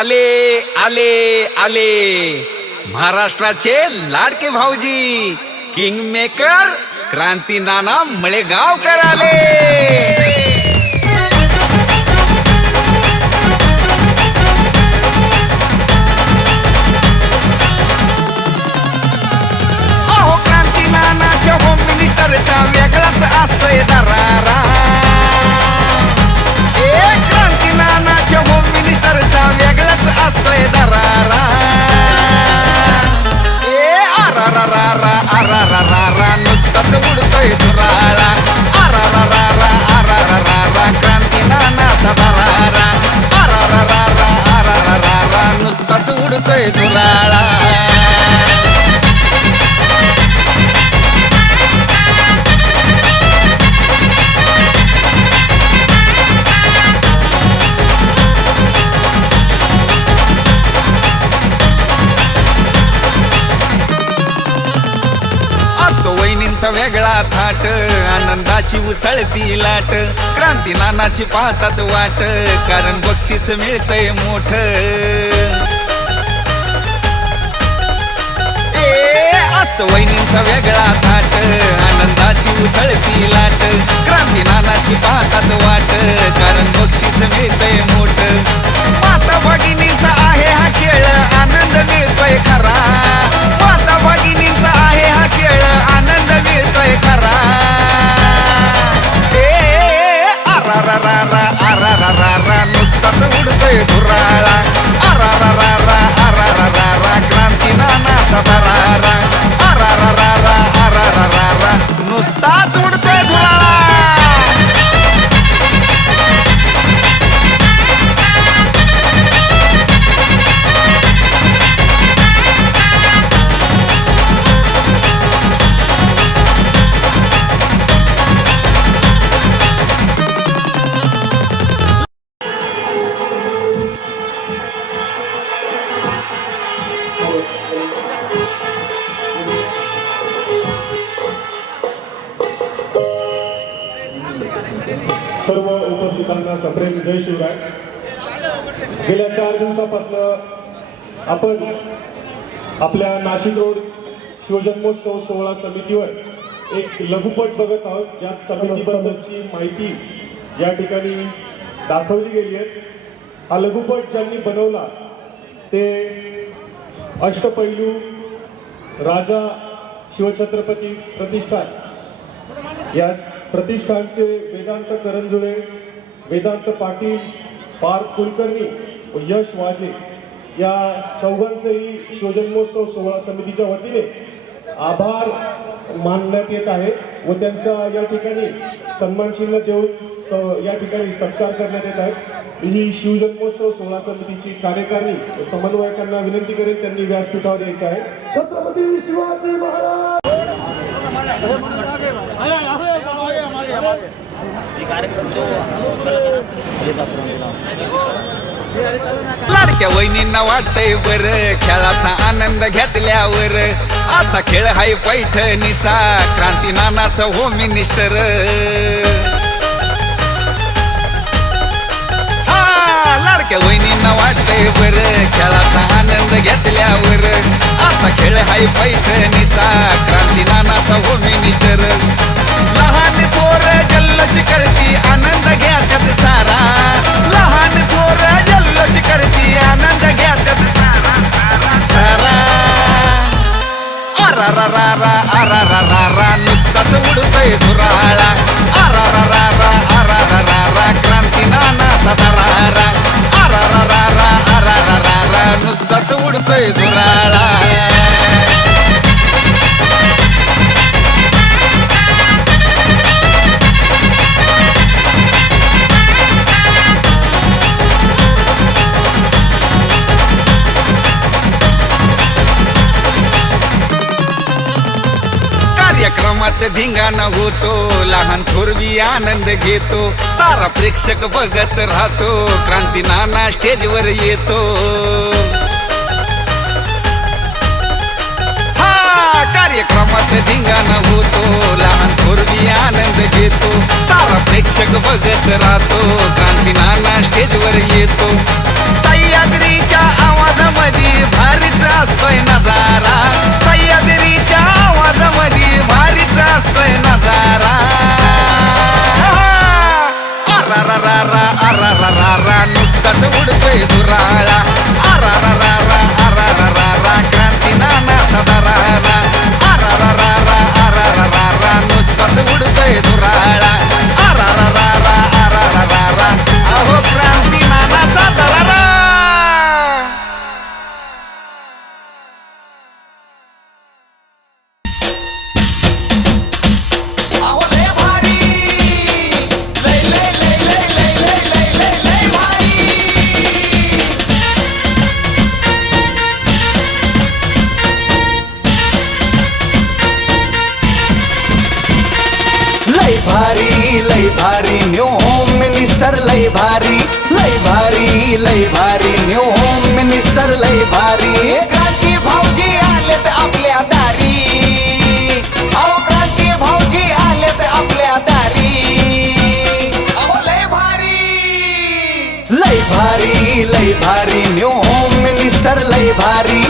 आले आले आले महाराष्ट्राचे लाडके भाऊजी किंग मेकर क्रांती नाना मळेगावकर आले। अहो क्रांती नानाच्या होम मिनिस्टरचा वेगळाच असतोय दरारा। क्रांती नानाच्या होम मिनिस्टरचा वेगळाच असतोय दरारा। आरारारा आरारारा नुसताच उडतोय धुराळा। आरारारा क्रांती नानाचा दरारा। आरारारा नुसताच उडतोय धुराळा। वेगळा थाट आनंदाची उसळती लाट। क्रांती नानाची पाहतात वाट कारण बक्षीस मिळतंय मोठ। असतो वहिनींचा वेगळा थाट आनंदाची उसळती लाट। क्रांती नानाची पाहतात वाट कारण बक्षीस मिळतंय मोठ। माता भगिनींचा आहे हा खेळ आनंद मिळतोय खरा। माता भगिनींचा आहे हा खेळ आनंद मिळतोय खरा। आरारारा नुसताच उडतोय धुराळा। आरारारा क्रांती नानाचा दरारा। आरारारा नुसताच उडतोय धुराळा। सर्व उपस्थितांना सप्रेम जय शिवराय। गेल्या 4 दिवसापासून आपण आपल्या नाशिक रोड शिवजन्मोत्सव सोहळा समितीवर एक लघुपट बघत आहोत, ज्यात समितीबद्दलची माहिती या ठिकाणी दाखवली गेली आहे। हा लघुपट ज्यांनी बनवला ते अष्टपैलू राजा शिवछत्रपती प्रतिष्ठान या प्रतिष्ठानचे वेदांत करंजुळे, वेदांत पाटील, पार्थ कुलकर्णी व यश वाजे या चौघांचेही शिवजन्मोत्सव सोहळा समितीच्या वतीने आभार मानण्यात येत आहे व त्यांचा या ठिकाणी सन्मान चिन्ह देऊन या ठिकाणी सत्कार करण्यात येत आहे। ही शिवजन्मोत्सव सोहळा समितीची कार्यकारिणी समन्वयकांना विनंती करेन त्यांनी व्यासपीठावर यायचं आहे। छत्रपती शिवाजी महाराज। लाडक्या वहिनींना वाटतंय बर खेळाचा आनंद घेतल्यावर। असा खेळ हाय पैठणीचा क्रांती नानाचा होम मिनिस्टर। लाडक्या वहिनींना वाटतंय बर खेळाचा आनंद घेतल्यावर। असा खेळ हाय पैठणीचा क्रांती नानाचा होम मिनिस्टर। लहान थोर जल्लोष करती आनंद घेतात सारा। लहान थोर जल्लोष करती आनंद घेतात सारा। आरारारा नुसताच उडतोय धुराळा। आरारारा क्रांती नानाचा दरारा। आरारारा नुसताच उडतोय धुराळा। कार्यक्रमात धिंगाणा होतो, लहान थोरवी आनंद घेतो। सारा प्रेक्षक बघत राहतो, क्रांती नाना स्टेजवर येतो। कार्यक्रमात धिंगाणा होतो, लहान पूर्वी आनंद घेतो सारा प्रेक्षक बघत राहतो क्रांती नाना स्टेजवर येतो सह्याद्रीच्या आवाजामध्ये भारीच असतोय नजारा सह्याद्रीच्या आवाजामध्ये भारीच असतोय नजारा आरा रा रा रा आरा रा रा रा नुसताच उडतोय दुराळा आरा रा रा रा आरा रा रा रा क्रांती नानाचा दरारा आरा रा रा रा आरा रा रा रा नुसताच उडतोय दुराळा आरा रा रा रा आरा रा रा रा अहो क्रांती नानाचा दरारा अहो लय भारी लय लय लय लय लय लय लय लय लय भारी लय भारी न्यू होम मिनिस्टर लय भारी न्यू होम मिनिस्टर लय भारी क्रांती भाऊजी आलेत आपल्या दारी अहो क्रांती भाऊजी आलेत आपल्या दारी अहो लय भारी न्यू होम मिनिस्टर लय भारी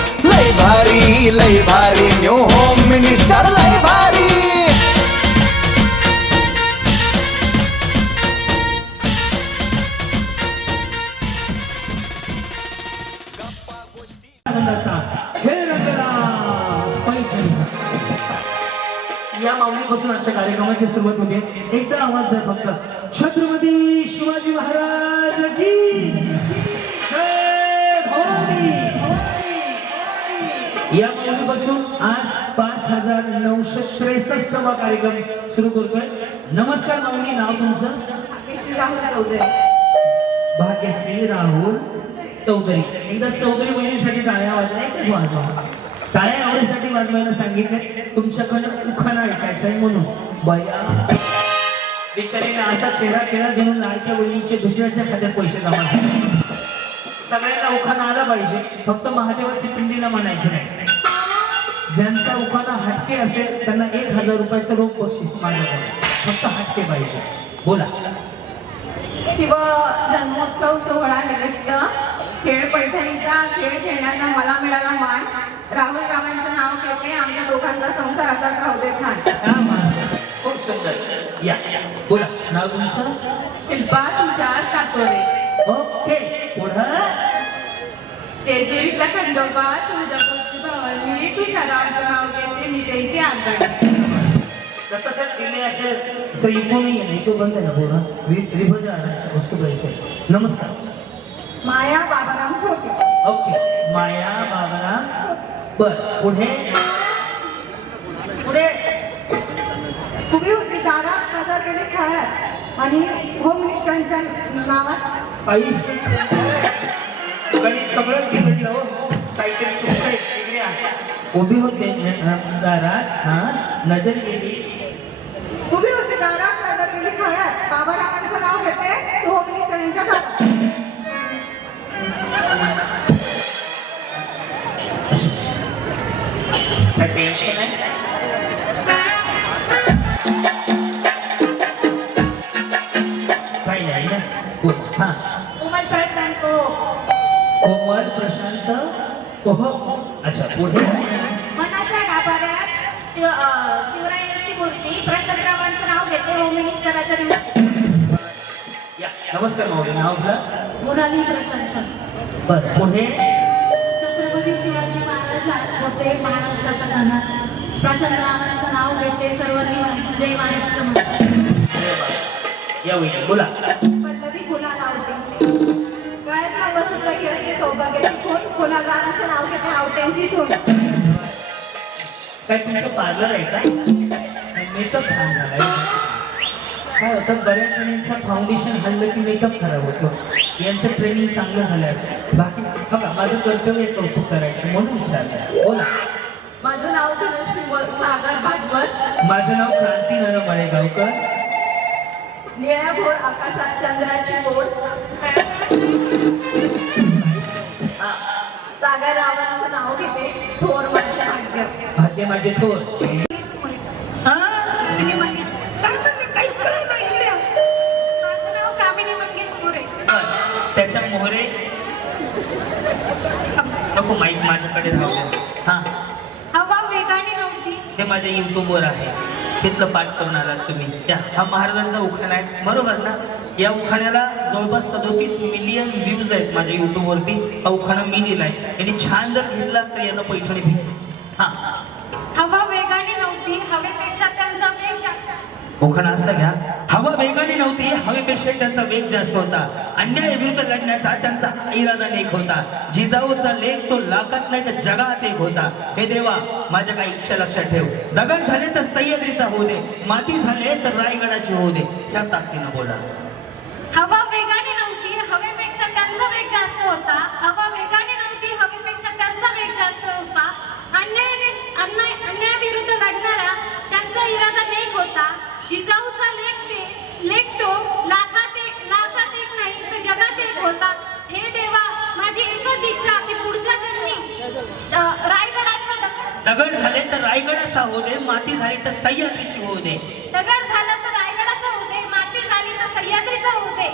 न्यू होम मिनिस्टर लय भारी या माऊलीपासून आजच्या कार्यक्रमाची सुरुवात होते एकदा आवाज द्या फक्त छत्रपती शिवाजी महाराज की जय भवानी. या माऊलीपासून आज 5963 वा कार्यक्रम सुरू करतोय. नमस्कार माऊली, नाव तुमचं? भाग्यश्री राहुल चौधरी. एकदा चौधरी बहिणीसाठी टाळ्या वाजवा, एकच वाजवा. टाळ्या आवडीसाठी वाजवायला सांगितलं. तुमच्याकडनं उखाणा ऐकायचा आहे म्हणून. बया बिचारीने असा चेहरा केला जणू लाडक्या बहिणीचे दुसऱ्याच्या खात्यात पैसे जमा झाले. सगळ्यांना उखाणा आला पाहिजे, फक्त महादेवाच्या पिंडीला म्हणायचं नाही. ज्यांचा उखाणा हटके असेल त्यांना 1000 रुपयाचं रोख बक्षीस मागायचं, फक्त हटके पाहिजे. बोला. शिव जन्मोत्सव सोहळा निमित्त खेळ पैठणीचा खेळ खेळण्याचा मला मिळाला मान. राहुल रावांचं नाव घेते, आमच्या दोघांचा संसार असाच राहू दे छान. खूप सुंदर. या बोला, नाव तुमचं? शिल्पा तुषार कातोरे. ओके, पुढं. तेजुरीतला खंडोबा तुळजापूरची भवानी तुषारावांचं नाव घेते, मी त्यांची आगगाडी. जसं तर केले असेल सर इको नाही आहे, इको बंद आहे ना पूर्ण. रिभोजाच्या वस्तू पैसे. नमस्कार. माया बाबाराम ठोके. ओके, माया बाबराम. बर, पुढे पुढे. तुम्ही होती दारात नजर गेली खेळात आणि होम मिनिस्टरांच्या नावात आई गणित सगळं बिघडलं हो. काहीतरी चुकतंय. इकडे आहे. उभी होते दारात, हा नजर गेली. तुम्ही होती दारात नजर गेली खेळात, बाबारावांचं नाव घेते, होम मिनिस्टरांच्या दारात. टेन्शन आहे. काही नाही ना. हा, कोमल प्रशांत कोमल प्रशांत. ओहो, अच्छा, पुढे. मनाच्या गाभाऱ्यात शिवरायांची मूर्ती, प्रसादरावांचं नाव घेते, होम मिनिस्टराच्या दिवशी. या, नमस्कार माऊली, नाव आपलं? मुराली प्रशांत. बरं, पुढे. छत्रपती शिवाजी महाराज होते महाराष्ट्राचा धनात, प्रशांतरावांचं नाव घेते, सर्वांनी जय महाराष्ट्र म्हणतात. या वहिनी, बोला. पल्लवी गुलाल आवते. गळ्यातला बसूचा घेते सौभाग्याची खून, गुलाबाचं नाव घेते आवट्यांची सून. काय तुमचं पार्लर आहे काय? मेकअप छान झालाय. काय होतं, बऱ्याच जणांचा फाउंडेशन हल्लं की मेकअप खराब होतो. यांचं ट्रेनिंग चांगलं झालं असेल. बाकी बघा, माझं कर्तव्य कौतुक करायचं म्हणून विचारलं. बोला. माझं नाव धनश्री सागर भागवत. माझं नाव क्रांती नाना मळेगावकर. निळ्या भोर आकाशात चंद्राची ओढ. सागर रावांचं नाव घेते, थोर माझे भाग्य. भाग्य माझे थोर. हा? मी मनीष नको माईक माझ्याकडे राहू द्या. हा हवा वेगाने नव्हती. ते माझ्या युट्यूबवर आहे, तिथलं पाठ करून आलात तुम्ही. त्या हा महाराजांचा उखाणा आहे बरोबर ना. या उखाण्याला जवळपास 37 मिलियन व्ह्यूज आहेत माझ्या युट्यूबवरती. हा उखाणा मी लिहिलाय, यांनी छान जर घेतला तर याला पैठणी फिक्स. हा हवा वेगाने नव्हती, हवेपेक्षा त्यांचा वेग जास्त. उखाणा असं घ्या. हवा वेगाने नव्हती, हवेपेक्षा त्यांचा वेग जास्त होता. अन्यायाविरुद्ध लढण्याचा त्यांचा इरादा नेक होता. जिजाऊचा लेख तो लाखात नाही तर जगात एक होता. हे देवा माझ्या काही इच्छा लक्षात ठेव. दगड झाले तर सह्याद्रीचा होऊ दे, माती झाले तर रायगडाची होऊ दे. त्या ताकदीनं बोला. हवा वेगाने नव्हती, हवेपेक्षा त्यांचा वेग जास्त होता. हवा वेगाने नव्हती, हवेपेक्षा त्यांचा वेग जास्त होता. अन्यायाविरुद्ध लढणारा त्यांचा इरादा नेक होता. जिजाऊचा लेख तो लाखात एक नाही तर जगात एक होता. हे देवा माझी एकच इच्छा की पुढच्या जन्मी रायगडाचा दगड झाले तर रायगडाचा होऊ दे, माती झाली तर सह्याद्रीची होऊ दे. दगड झाला तर रायगडाचा होऊ दे, माती झाली तर सह्याद्रीचा होऊ दे.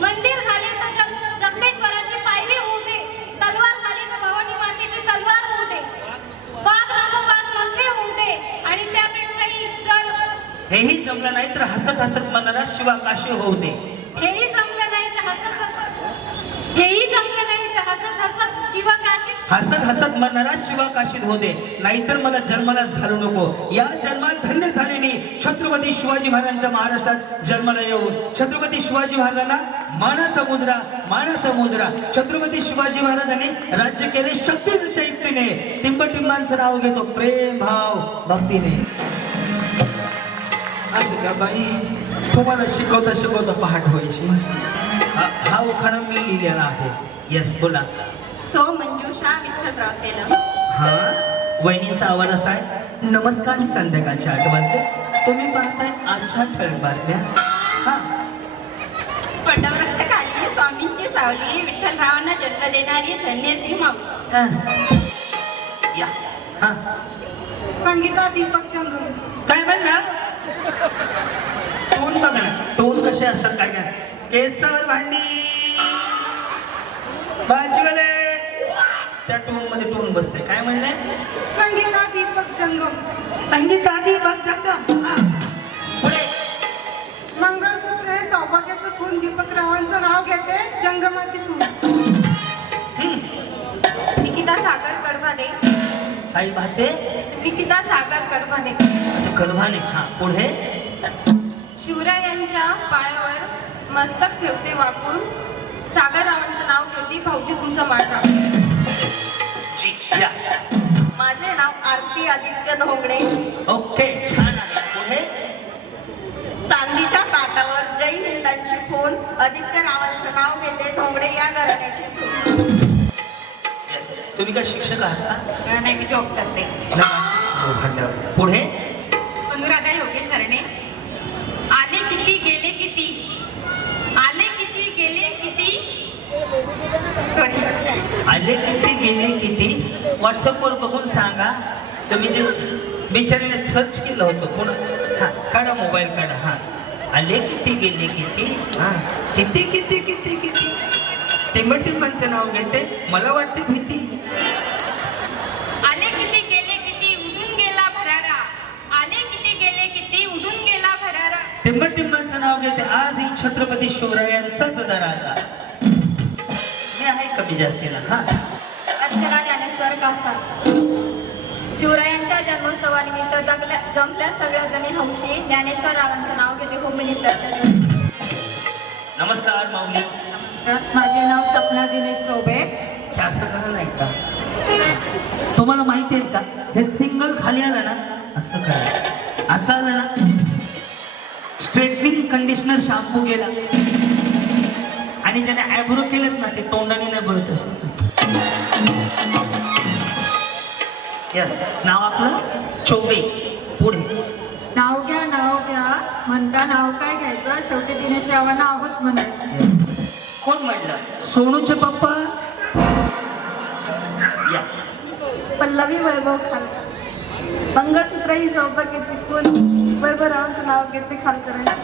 मंदिर झाले तर जगदेश्वराची पायरी होऊ दे. तलवार झाली तर भवानी मातेची तलवार होऊ दे. वाघ मोठे होऊ दे. आणि त्यापेक्षाही जर हेही जमलं नाही तर हसत हसत मनाला शिवाकाशी होऊ दे. हेही जमलं नाही तर हसत शिवकाशी हसत हसत मनाला शिवाकाशीत होऊ दे. नाहीतर मला जन्मालाच घालू नको. या जन्मात धन्य झाले मी छत्रपती शिवाजी महाराजांच्या महाराष्ट्रात जन्माला येऊन. छत्रपती शिवाजी महाराजांना मानाचा मुद्रा. छत्रपती शिवाजी महाराजांनी राज्य केले शक्तीपेक्षा युक्तीने. टिंबटिंबांचं नाव घेतो प्रेम भाव भक्तीने. असं का बाई, तुम्हाला शिकवता पहाट व्हायची. हा उखाणा मी लिहिलेला आहे. यस बोला. सो मंजुषा विठ्ठलराव तेलंग. हा वहिनीचा आवाज असा आहे. नमस्कार, संध्याकाळचे 8 वाजले. तुम्ही पाहताय आजच्या ठळक बातम्या. हा वटवृक्षाखाली स्वामींची सावली, विठ्ठलरावांना जन्म देणारी धन्य ती माऊली. yes. या हा संगीता दीपक चंद्र. काय म्हणला? टोन बघा ना, टोन कसे असतात काय काय. केसावर भांडी भाजीवाले, त्या टोन मध्ये टोन बसते. काय म्हणले? संगीता दीपक जंगम. संगीत आधी बघ जंगम. मंगळसूत्र हे सौभाग्याचं खून. दीपक रावांचं नाव घेते जंगमाची सून. निकिता सागर करभाने. काही भाते निकिता सागर करभाने. अच्छा करभाने. हा पुढे. शिवरायांच्या पायावर मस्तक ठेवते वाकून. सागररावांचं नाव घेते भाऊजी तुमचा माझा. या. माझे नाव आरती आदित्य धोंगडे. ओके छान आहे. पुढे. चांदीच्या ताटावर जय हिंदांची फोन. आदित्य रावांचं नाव घेते धोंगडे या घराण्याची सून. Yes. तुम्ही काय शिक्षक आहात का? नाही, मी जॉब करते. हो, धन्यवाद. पुढे. अनुराधा योगेश हरणे. आले किती गेले किती. आले किती गेले किती. आले किती गेले किती. व्हॉट्सअपवर बघून सांगा. तर मी जे बिचारीने सर्च केलं होतं कोण. हा काढा मोबाईल काढा. हा आले किती गेले किती. हा किती किती किती किती. टिंबटिंबांचं नाव घेते, मला वाटते भीती. आले किती गेले किती उडून गेला भरारा. आले किती गेले किती उडून गेला भरारा. टिंबटिंबांचं नाव घेते, आज ही छत्रपती शिवरायांचाच दरारा. मी आहे कमी जास्तीला. हा अर्चना ज्ञानेश्वर कासार. शिवरायांच्या जन्मोत्सवानिमित्त जमल्या सगळ्या जणी हौशी. ज्ञानेश्वर रावांचं नाव घेते होम मिनिस्टरच्या. नमस्कार माऊली. माझे नाव सपना दिनेश चौबे. हे असं करा नाही का? तुम्हाला माहिती आहे का हे सिंगल खाली आलं ना असं करा. असं आलं ना स्ट्रेटनिंग कंडिशनर शॅम्पू गेला आणि ज्याने आयब्रो केलेत ना ते तोंडाने नाही बोलत असे. यस. नाव आपलं चौबे. पुढे. नाव घ्या म्हणता नाव काय घ्यायचं. शेवटी दिनेश रावांना नावच म्हणायचं. कोण म्हणलं? सोनूचे पप्पा. या. पल्लवी वैभव खाल. मंगळसूत्र ही सौभाग्याची खून. वैभवरावांचं नाव घेते खालकरांची.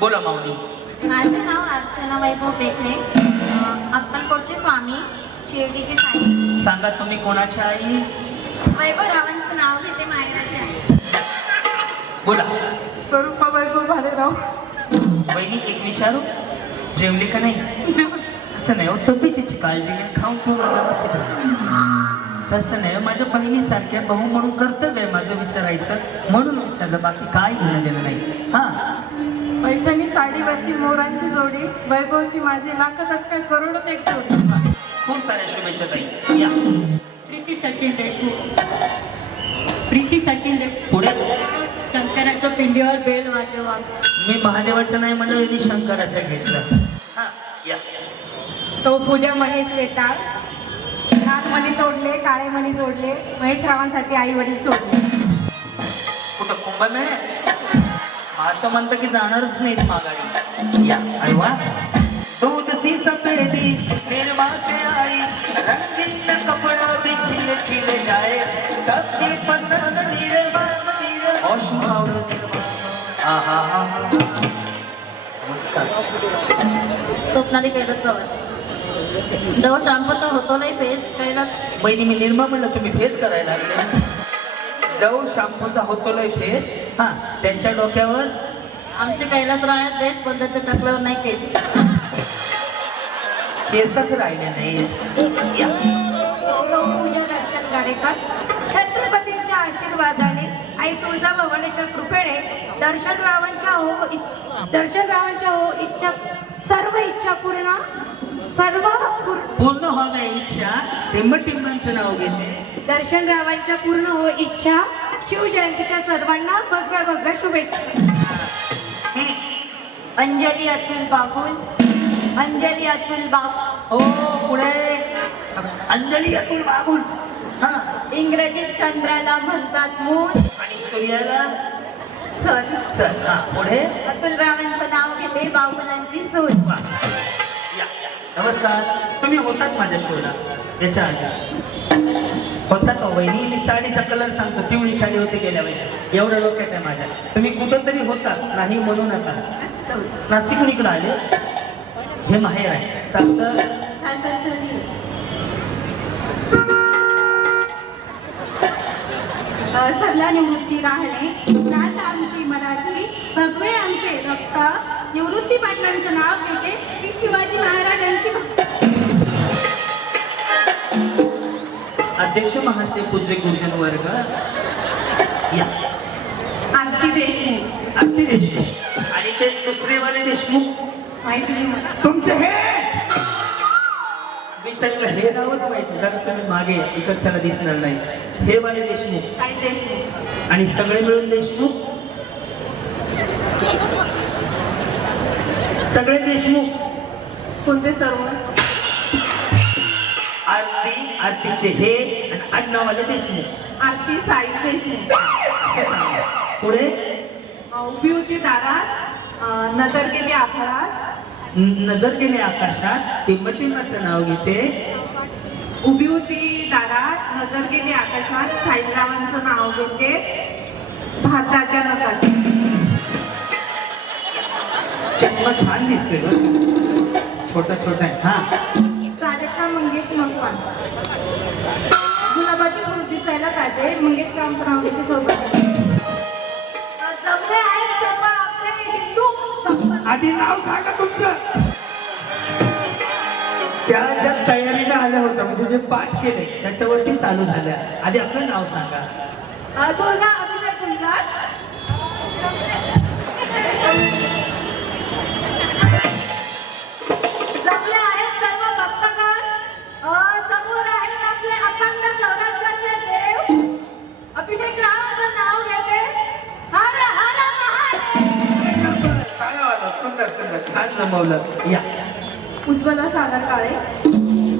बोला माऊली. माझं नाव अर्चना वैभव पेखळे. अक्कलकोटचे स्वामी शिर्डीची साडी. सांगा तुम्ही कोणाच्या आई? वैभव रावांचं नाव घेते मायराची आई. बोला. स्वरूपा वैभव भालेराव. बहिणी एक विचारू, जेवली का नाही? असं नाही हो, तब्येतीची काळजी नाही, खाऊन पिऊन व्यवस्थित. तसं नाही, माझ्या बहिणीसारख्या भाऊ म्हणून कर्तव्य आहे माझं विचारायचं, म्हणून विचारलं, बाकी काय घेणं देणं नाही. हा, पैठणी साडीवरची मोरांची जोडी, वैभवची माझी लाखातच काय करोडोत एक जोडी. खूप साऱ्या शुभेच्छा ताई. या प्रीती सचिन देशमुख. प्रीती सचिन देशमुख. पुढे. शंकराच्या पिंडीवर बेल वाजवा. मी महादेवाचं नाही म्हणलं, मी शंकराच्या घेतलं. हा, या. सौ पूजा महेश वेताळ. लाल मणी तोडले, काळे मणी जोडले, महेश रावांसाठी आई वडील सोडले. कुठं कुंभमेळा? असं म्हणतं की जाणारच नाहीत माघारी. या. अरे वा. दूध सी सफेदी निर्मा से आई, रंगीन कपड़ा भी खिल खिल जाए, सबकी पसंद निर्मा आहा. नमस्कार. स्वप्नाली कैलास पवार. दव शांपत होतो नाही फेस कैलास. बहिणी मी निर्मा म्हणलं, तुम्ही फेस करायला लागले. दव शॅम्पूचा होतो लय फेस. हा, त्यांच्या डोक्यावर आमचे कैलास राहत देश पद्धतीच्या टाकल्यावर नाही केस. केसच राहिले नाही. या. सौ पूजा दर्शन गाडेकर. छत्रपतींच्या आशीर्वादाने आई तुळजाभवानीच्या कृपेने दर्शनरावांच्या हो इच्छा, सर्व इच्छा पूर्ण, पूर्ण होण्या इच्छा टिंबांचं नाव घेते. दर्शनरावांच्या पूर्ण हो इच्छा. शिवजयंतीच्या सर्वांना भगव्या भगव्या शुभेच्छा. अंजली अतुल बागुल. अंजली अतुल बागुल. हो, पुढे. अंजली अतुल बागुल. हा, इंग्रजीत चंद्राला म्हणतात मून आणि सूर्याला सन. चल. हा, पुढे. अतुल रावांचं नाव घेते बागुलांची सून. वा. या. नमस्कार. तुम्ही होतात माझ्या शोला याच्या आधी होता तो वहिनी. मी साडीचा कलर सांगतो, पिवळी साडी होते गेल्या वेळेची. एवढं डोक्यात आहे माझ्या. तुम्ही कुठंतरी होता, नाही म्हणू नका. नाशिकहून इकडं आले, हे माहेर आहे. सांगतं सरला निवृत्ती राहणे, नात आमची मराठी, भगवे आमचे रक्त. निवृत्ती पाटलांचं नाव घेते की शिवाजी महाराजांची भक्त. अध्यक्ष महाशय, पूज्य गुरुजन वर्ग. या. आरती देशमुख. अगदी देशमुख. आणि ते दुसरेवाले देशमुख माहिती नाही. तुमचे हे विचारलं, हे नावच माहिती जरा तुम्ही मागे इकडच्याला दिसणार नाही. हे वाले देशमुख काही देशमुख. आणि सगळे मिळून देशमुख. सगळे देशमुख. कोणते सर्व? आरती, आरतीचे हे आणि आडनावाले देशमुख. आरती साई देशमुख. असं सांगा. पुढे. उभी होती दारात, नजर गेली आभाळात. नजर गेले आकाशात, टिंबाचं नाव घेते. उभी होती दारात, नजर गेली आकाशात. साईरावांचं नाव घेते भारताच्या नकाशात. चष्मा छान दिसते बघ, छोटा छोटा आहे. हा. राधिका मंगेश मकवान. गुलाबाची फुल दिसायला ताजे, मंगेश रावांचं नाव घेते सोबत. जमले आहेत सर्व आपले हिंदू भक्त. आधी नाव सांगा तुमचं. त्या ज्या तयारीला आल्या होत्या, म्हणजे जे पाठ केले त्याच्यावरती चालू झाल्या. आधी आपलं नाव सांगा. दुर्गा अभिषेक गुंजाळ. जमले आहेत सर्व भक्तगण. समोर आहेत आपले अखंड सौराष्ट्राचे देव. अभिषेक रावांचं नाव घेते हर हर महादेव. सुंदर सुंदर छान जमवलं. या. उज्ज्वला सागर काळे.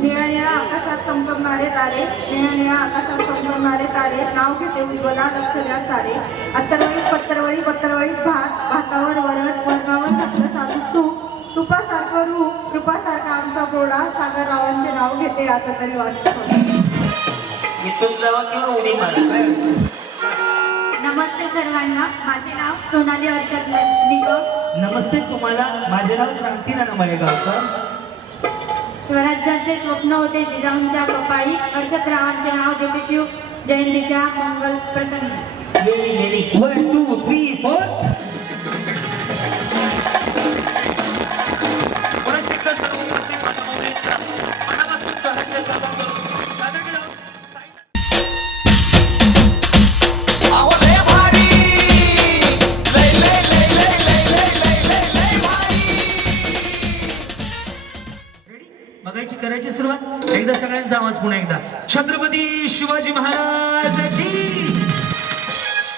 निळ्या निळ्या आकाशात चमचमणारे तारे, निळ्या निळ्या आकाशात चमचमणारे तारे, नाव घेते उज्ज्वला, लक्ष द्या सारे. अत्तरवळीत पत्तरवळी, पत्तरवळीत भात, भातावर वरण, वरणावर घातलं साधू तूप, तुपासारखं रूप, रूपासारखा आमचा गोडा. सागर रावांचे नाव घेते आता तरी वाटतं. इथून जावा किंवा उडी मारा. नमस्ते सर्वांना. माझे नाव सोनाली हर्षद निकम. नमस्ते तुम्हाला. माझे नाव क्रांती नाना मळेगावकर. स्वराज्याचे स्वप्न होते जिजाऊंच्या कपाळी. अर्षदरावांचे नाव ज्योतिषीव जयंतीच्या मंगल प्रसंगी. वेरी वेरी 1 2 3 4 पुरस्कार सर्व उपस्थित मान्यवरांचा मनापासून स्वागत करतो. सादर केलं. अहो लय भारी लय लय लय लय लय लय लय लय लय भारी. रेडी बघायची करायची सुरुवात. एकदा सगळ्यांचा आवाज पुन्हा एकदा. छत्रपती शिवाजी महाराज की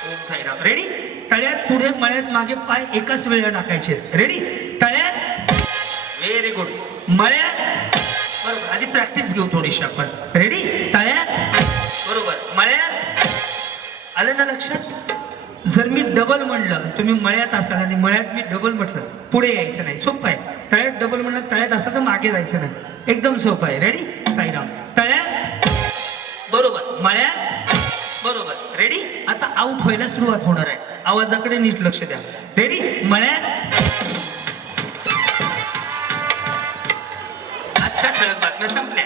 ओम साईराम. रेडी तळ्यात पुढे मळ्यात मागे पाय एकाच वेळेला टाकायचे. रेडी तळ्यात व्हेरी गुड. मळ्यात बरोबर. आधी प्रॅक्टिस घेऊ थोडीशी आपण. रेडी तळ्यात बरोबर. मळ्यात आलं ना लक्षात. जर मी डबल म्हणलं तुम्ही मळ्यात असाल आणि मळ्यात मी डबल म्हटलं पुढे यायचं नाही. सोपं आहे. तळ्यात डबल म्हणलं तळ्यात असाल तर मागे जायचं नाही. एकदम सोपं आहे. रेडी साईराम. तळ्यात बरोबर. मळ्यात बरोबर. रेडी आता आउट व्हायला सुरुवात होणार आहे. आवाजाकडे नीट लक्ष द्या. रेडी मळ्यात. अच्छा ठळक बातम्या संपल्या.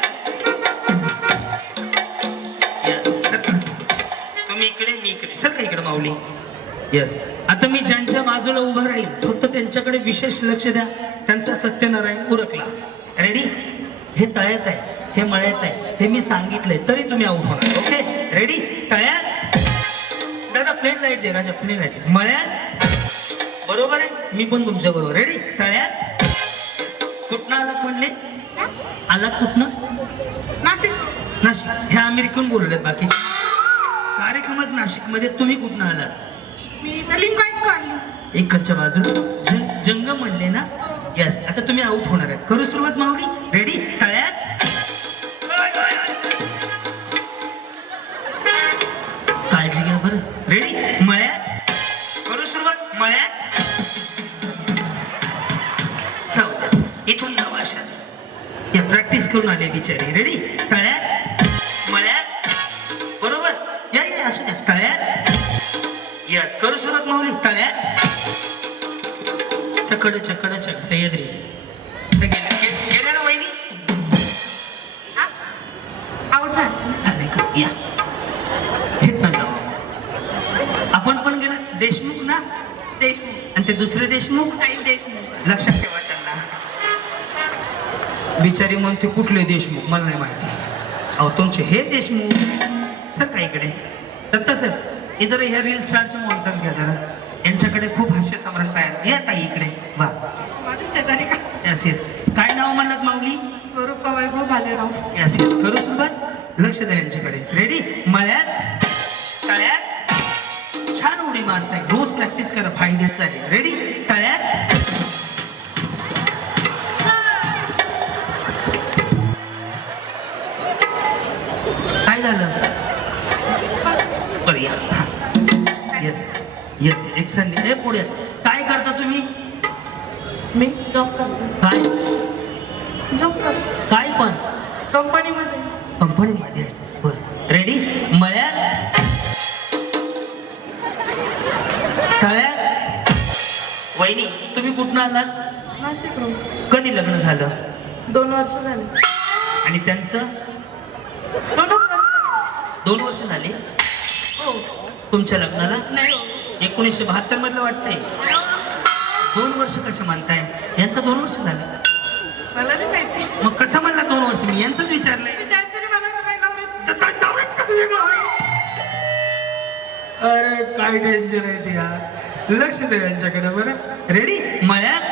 Yes, sir. तुम्ही इकडे मी इकडे. सर का इकडे माऊली. येस आता मी ज्यांच्या बाजूला उभं राहील फक्त त्यांच्याकडे विशेष लक्ष द्या. त्यांचा सत्यनारायण उरकला. रेडी हे तळ्यात आहे हे मळ्यात आहे हे मी सांगितलंय तरी तुम्ही आउट होणार. ओके रेडी तळ्यात. दादा प्लेन लाईट दे राजा. Plain light. मळ्यात बरोबर आहे. मी पण तुमच्या बरोबर. रेडी तळ्यात. कुठनं आलात म्हणले. आलात कुठनं. नाशिक. नाशिक. हे अमेरिकन बोललेत बाकी कार्यक्रमच नाशिक मध्ये. तुम्ही कुठनं आलात. मी लिंगायत कॉलनी. इकडच्या बाजूला जंग म्हणले ना. यस आता तुम्ही आउट होणार आहेत. करू सुरुवात माऊली. रेडी तळ्यात. काळजी घ्या बरं. रेडी मळ्यात. करू सुरुवात. मळ्यात जाऊ द्या. इथून जाऊ अशाच या प्रॅक्टिस करून आले बिचारी. रेडी तळ्यात मळ्यात बरोबर. या या असू द्या. तळ्यात. यस करू सुरुवात माऊली. तळ्यात कडचक सह्याद्री गेल्या ना वहिनी. आउट झालं. का या हेत ना जाऊ. आपण पण गेला देशमुख ना. देशमुख. आणि ते दुसरे देशमुख काही देशमुख. लक्षात ठेवा त्यांना. बिचारी म्हणते कुठले देशमुख मला नाही माहिती. अहो तुमचे हे देशमुख. सर काय इकडे दत्ता सर इतर ह्या रील स्टारचे मॉनिटर्स घ्या जरा. यांच्याकडे खूप हास्य सम्राट आहेत. या ताई इकडे वा. यस यस काय नाव म्हणलात माऊली. स्वरूप वैभव भालेराव. यस यस करू सुरुवात. लक्ष द्या यांच्याकडे. रेडी मळ्यात तळ्यात. छान उडी मारताय. रोज प्रॅक्टिस करा फायद्याचं आहे. रेडी तळ्यात. काय झालं बरं या. येस येस एक संधी. हे पुढे काय करता तुम्ही. मी जॉब करतो. काय जॉब करतो काय पण कंपनीमध्ये. कंपनीमध्ये आहे. बरं रेडी मळ्यात तळ्यात. वहिनी तुम्ही कुठून आलात. नाशिक रोड. कधी लग्न झालं. 2 वर्ष झाले. आणि त्यांचं 2 वर्ष झाली. हो. तुमच्या लग्नाला नाही हो. 1972 मधलं वाटतंय. 2 वर्ष कसं म्हणताय. यांचं 2 वर्ष झालं. मला नाही माहिती. मग कसं म्हणला 2 वर्ष. मी यांचंच विचारलंय. त्याच्याने मला काय नवऱ्याचं. तर नवऱ्याचं कसं वेगळं होईल? अरे काय डेंजर आहे ते यार. लक्ष द्या यांच्याकडे बरं. रेडी मळ्यात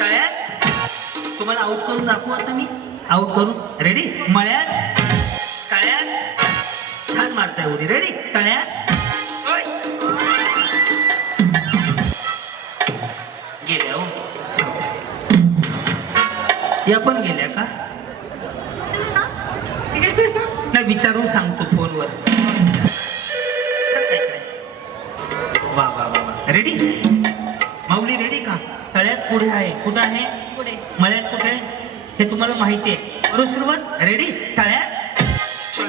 तळ्यात. तुम्हाला आउट करून दाखवू आता मी. आउट करून. रेडी मळ्यात तळ्यात. छान मारताय उडी. रेडी तळ्यात. ओय. गेल्या हो. या पण गेल्या का. नाही विचारून सांगतो फोनवर. वा वा वा वा. रेडी माऊली. रेडी का. तळ्यात पुढे आहे. कुठं आहे पुढे. मळ्यात कुठे आहे हे तुम्हाला माहिती आहे. करू सुरुवात. रेडी तळ्यात.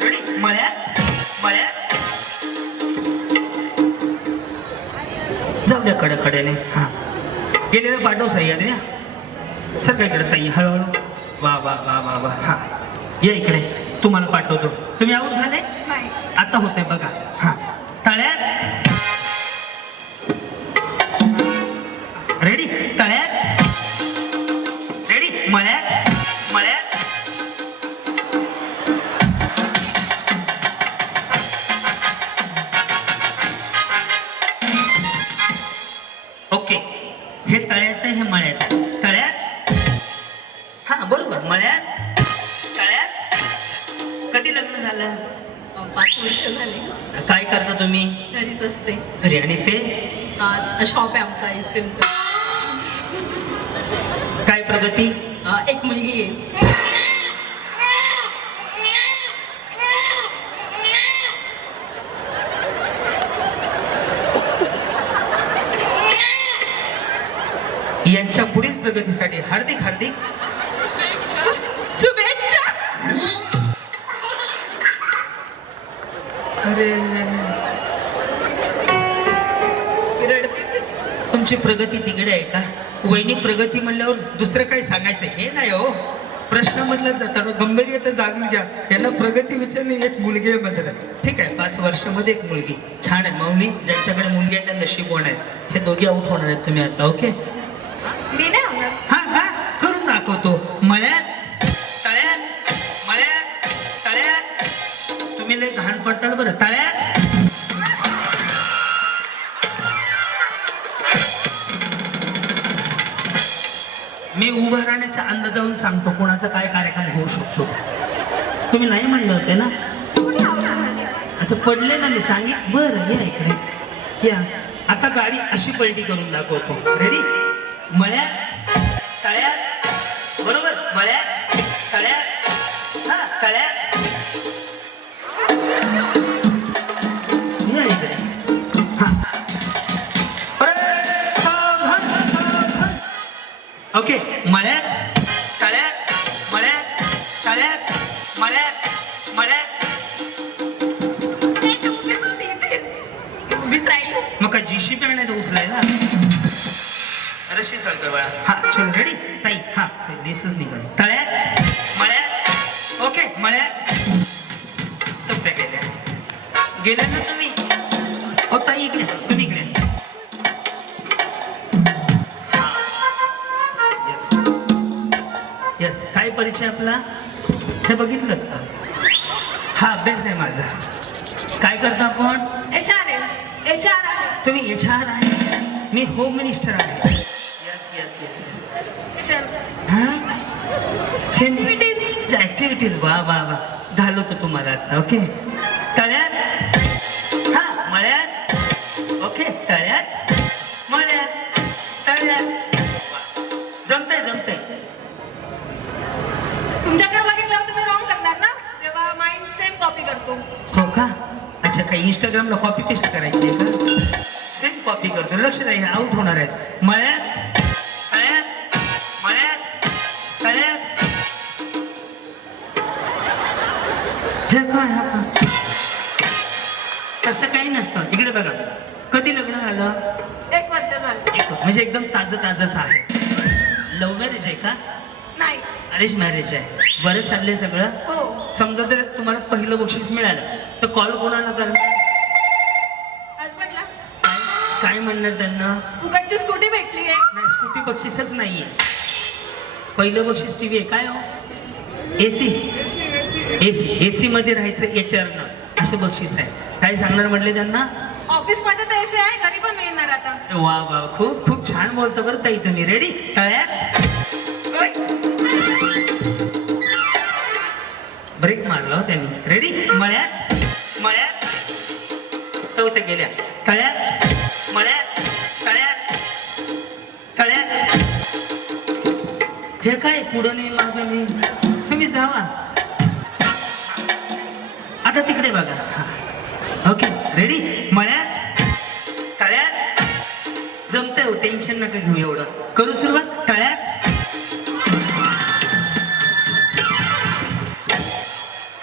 रेडी मळ्यात. मळ्यात जाऊ द्या कडेने. हा गेलेलं पाठव सह्याद्री. सर काय इकडे ताई हळूहळू. वा वा वा वा वा हा या इकडे तुम्हाला पाठवतो. तुम्ही आऊट झाले? नाही. आता होते बघा. हा तळ्यात रेडी, तळ्यात रेडी, मळ्यात मळ्यात ओके. हे तळ्यात आहे, हे मळ्यात आहे. तळ्यात हा बरोबर, मळ्यात तळ्यात. कधी लग्न झालं? 5 वर्ष झाले. काय करता तुम्ही? घरीच असते. घरी. आणि ते शॉप आहे आमचा आईस्क्रीमचा. काय प्रगती? एक मुलगी आहे. यांच्या पुढील प्रगतीसाठी हार्दिक हार्दिक शुभेच्छा. अरे रडते. तुमची प्रगती तिकडे आहे का? वहिनी प्रगती म्हणल्यावर दुसरं काही सांगायचं हे नाही हो. प्रश्न म्हटलं तर थोडं गंभीर जागून घ्या. यांना प्रगती विचारली, एक मुलगी आहे म्हटलं. ठीक आहे, 5 वर्षामध्ये एक मुलगी. छान आहे. माऊली ज्यांच्याकडे मुलगी आहे त्या नशीबवान आहेत. हे दोघे आऊट होणार आहेत तुम्ही आता. ओके मी नाही होणार. हा का करून दाखवतो. मळ्यात तळ्यात मळ्यात तळ्यात. तुम्ही लय घाण पडताल बरं. तळ्यात मी उभं राहण्याच्या अंदाजावरून सांगतो कोणाचा काय कार्यक्रम होऊ शकतो. तुम्ही नाही म्हणले होते ना? अच्छा पडले ना, मी सांगितलं. बरं या इकडे या. आता गाडी अशी पलटी करून दाखवतो. रेडी, मळ्यात तळ्यात बरोबर, मळ्यात तळ्यात हा तळ्यात या इकडे. हा ओके. मळ्यात तळ्यात मळ्यात तळ्यात मळ्यात मळ्यात. उभीच राहिली. मग काय जीसीपी आणायचं उचलायला? रशी चालतोय बाळा. हा चल रेडी ताई. हा दिसच निघाल. तळ्यात मळ्यात. ओके मळ्यात. चुपत्या गेल्या ना तुम्ही. हो ताई इकडे, तुम्ही इकडे. येस काय परिचय आपला हे बघितलं का? हा अभ्यास आहे माझा. काय करता आपण? HR आहे. HR आहे. तुम्ही HR आहे, मी होम मिनिस्टर आहे. Yes yes yes yes. हा ऍक्टिव्हिटीज. वा वा वा घालवतो तुम्हाला आता. ओके तळ्यात हा मळ्यात. ओके तळ्यात मळ्यात तळ्यात. जमतंय जमतंय. तुमच्याकडे बघितलं तुम्ही रॉंग करणार ना, तेव्हा माइंड सेम कॉपी करतो. हो का? अच्छा काही इंस्टाग्रामला कॉपी पेस्ट करायची आहे का? सेम कॉपी करतो. लक्ष द्या, आउट होणार आहेत. मळ्यात तळ्यात मळ्यात तळ्यात. हे काय हा? तसं काही नसतं. इकडे बघा. कधी लग्न झालं? 1 वर्ष झालं. म्हणजे एकदम ताजंच आहे. लव्ह मॅरेज आहे का? नाही. अरेंज मॅरेज आहे. बरं चाललंय सगळं? हो. समजा जर तुम्हाला पहिलं बक्षीस मिळालं तर कॉल कोणाला करणार? हजबंडला. काय म्हणणार त्यांना? फुकटची स्कूटी भेटली आहे. नाही स्कूटी बक्षीसच नाहीये. पहिलं बक्षीस टीव्ही आहे. काय हो? एसी मध्ये राहायचं HR असं बक्षीस आहे. काय सांगणार म्हटले त्यांना? ऑफिसमध्ये तर AC आहे, घरी पण मिळणार आता. वा वा खूप खूप छान बोलतो बरं ताई तुम्ही. रेडी तळ्यात ब्रेक मारला हो त्यांनी. रेडी मळ्यात मळ्यात चौथ्या गेल्या. तळ्यात मळ्यात तळ्यात तळ्यात. हे काय पुढं नाही मागं नाही. तुम्ही जावा आता तिकडे बघा. ओके रेडी मळ्यात तळ्यात. जमतंय हो, टेन्शन नका घेऊ एवढं. करू सुरुवात. तळ्यात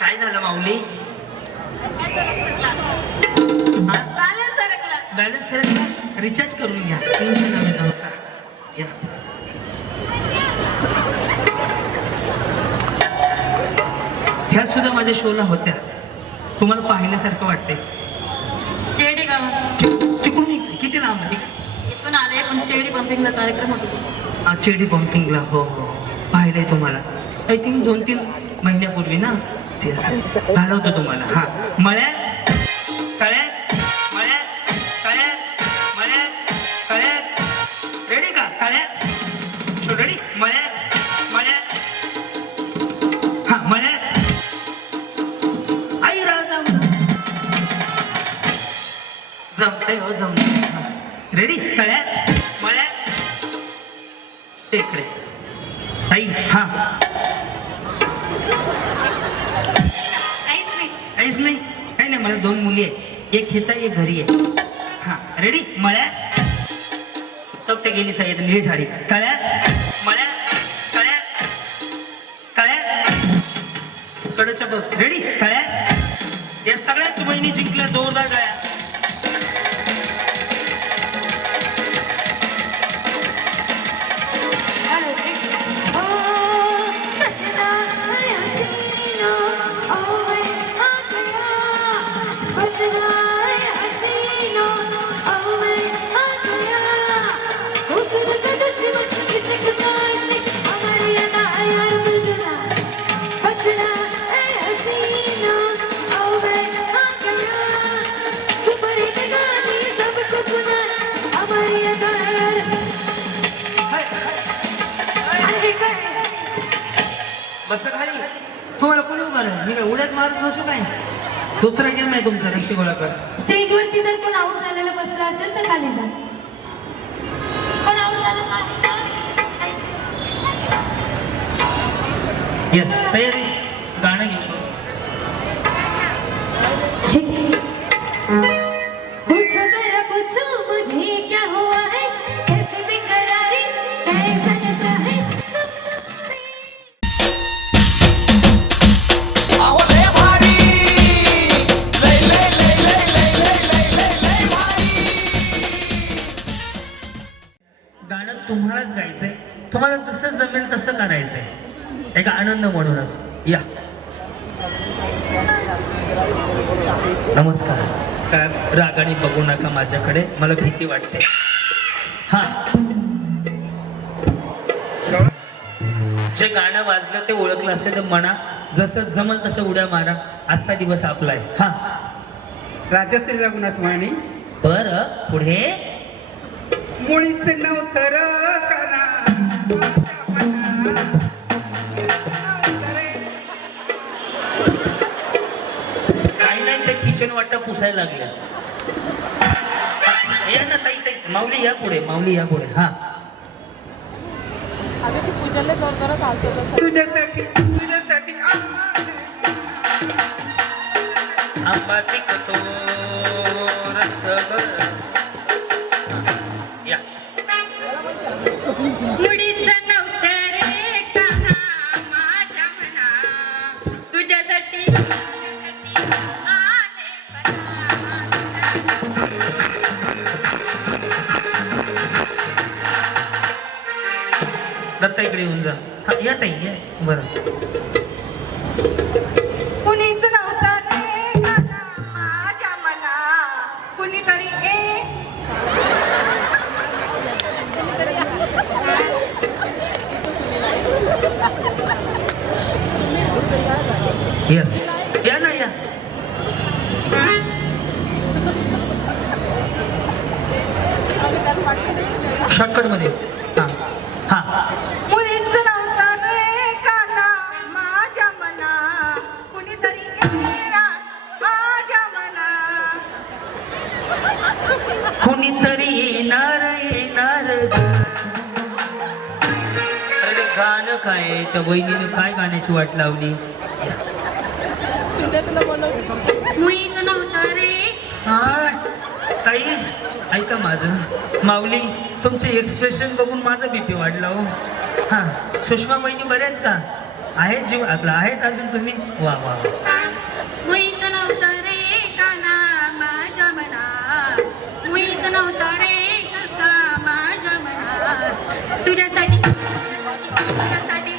काय झालं माऊली? बॅलन्स सरकला. रिचार्ज करून घ्या. टेन्शन नका. या ह्या सुद्धा माझ्या शोला होत्या. तुम्हाला पाहिल्यासारखं वाटतंय. चेडी गावात तिकडून किती लांब आहे? इथून आले पण चेडी पंपिंगला कार्यक्रम होतो. चेडी पंपिंगला. हो हो पाहिलंय तुम्हाला. आय थिंक 2-3 महिन्यापूर्वी ना. घालवतो तुम्हाला. हा मळ्यात तळ्यात मळ्यात तळ्यात मळ्यात तळ्यात. रेडी का? तळ्यात रेडी. मळ्यात मळ्यात. हा मळ्यात. आई राजा जमतंय हो जमतंय. रेडी. तळ्यात मळ्यात टेकडे. आई हा काहीच नाही. काही नाही. मला 2 मुली आहेत. एक हिता एक घरी आहे. हा रेडी. मळ्यात तब ते गेली साडी निळी साडी. तळ्यात मळ्यात तळ्यात तळ्यात कडच्या बघ. रेडी. तळ्यात. या सगळ्याच बहिणी जिंकल्या. जोरदार गाया. बस खाली. तुम्हाला कोणी उभारलं? मी काय उड्याच मारत बसू काय? दुसरा गेम आहे तुमचा रशी गोळाकर. स्टेजवरती जर कोण आऊट झालेलं बसलं असेल तर खाली जा. पण आऊट झालं येस सह्याद्री गाणं घेतो. पूछो जरा पूछो मुझे क्या हुआ है, कैसे बेकरारी कैसा नशा है. अहो लय भारी लय लय लय लय लय लय लय लय लय भारी. गाणं तुम्हालाच गायचंय. तुम्हाला जसं जमेल तसं करायचंय. एक आनंद म्हणूनच. या नमस्कार. काय रागाने बघू नका माझ्याकडे. मला भीती वाटते. हा जे गाणं वाजलं ते ओळखलं असेल तर म्हणा. जसं जमल तसं उड्या मारा. आजचा दिवस आपला आहे. हा राजश्री रघुनाथ वाणी. बरं पुढे. मुळीच नव्हतं र काना. काही नाही ते किचन वाटा पुसायला लागल्या. या ना ताई ताई. माऊली या पुढे. माऊली या पुढे. हा तुझ्यासाठी तुझ्यासाठी आंबा पिकतो रसभर. या मुडीच नव्हतं रे काना माझ्या मना, तुझ्यासाठी आले पना. दत्ता इकडे येऊन जा. हा या ताई या. बरं कुणीच नव्हतं रे काना माझ्या मना, कुणीतरी यस या ना या. शॉर्टकट मध्ये. हा हा मुळीच नव्हतं रे काना माझ्या मना, कुणीतरी येणार माझ्या मना. कोणीतरी येणार येणार. अरे गाणं काय? त्या वहिनीने काय गाण्याची वाट लावली? मुळीच नव्हतं रे. हा ताई ऐका माझं. माऊली तुमचे एक्सप्रेशन बघून माझा बीपी वाढला हो. हा सुषमा बहिणी बऱ्या आहेत का? आहेत जीव आपला आहेत अजून तुम्ही? वा वा. मुळीच नव्हतं रे काना माझ्या मना, मुळीच नव्हतं रे कसा माझ्या मना, तुझ्यासाठी तुझ्यासाठी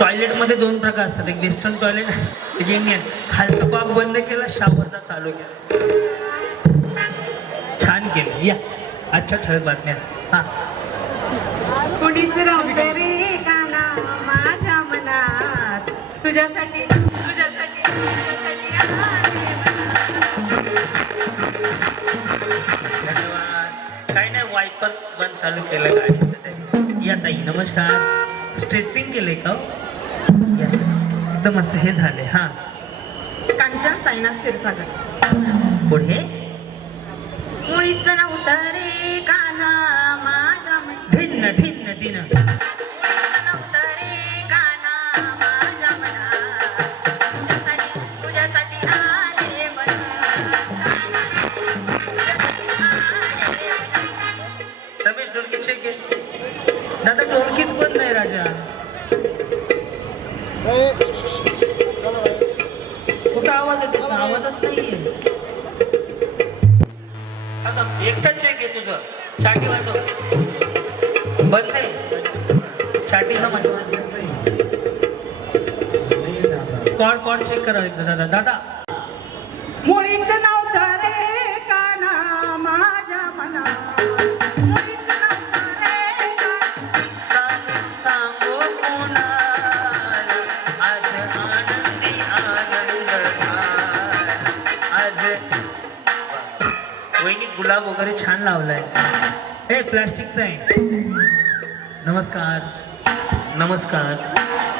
टॉयलेटमध्ये 2 प्रकार असतात, एक वेस्टर्न टॉयलेट, एक इंडियन. खालचा पाक बंद केला, शावरचा चालू केला. छान केलं. या आजच्या ठळक बातम्या. हा, कुणीच राहते रे काना माझ्या मनात तुझ्यासाठी तुझ्यासाठी तुझ्यासाठी आले मनात. धन्यवाद. काही नाही, वायपर बंद चालू केलं गाडीचं तरी. या ताई नमस्कार. स्ट्रेटनिंग केलंय का हो? या. एकदम असं हे झालंय. हा, कांचन साईनाथ क्षीरसागर. पुढे मुळीच नव्हतं रे काना माझ्या मनात धिन्न धिन्न धिन्न. मुळीच नव्हतं रे काना माझ्या मनात तुझ्यासाठी तुझ्यासाठी आले मनात. तुझ्यासाठी आले मनात. रमेश ढोलकी चेक आहे. दादा ढोलकीच बंद नाही राजा. कुठं आवाज आहे तुझा? आवाजच नाहीये. आता एकटा चेक आहे तुझं. छाटी वाजव. बंद आहे छाटीचा माझ. कॉर्ड चेक करा एकदा दादा. दादा मुळीच नव्हतं रे काना माझ्या मनात. मुळीच नव्हतं रे काना. सांगो कोणाला आज आनंदी आनंद झाला. आज वहिनी गुलाब वगैरे छान लावलाय. हे प्लास्टिकचा आहे. नमस्कार नमस्कार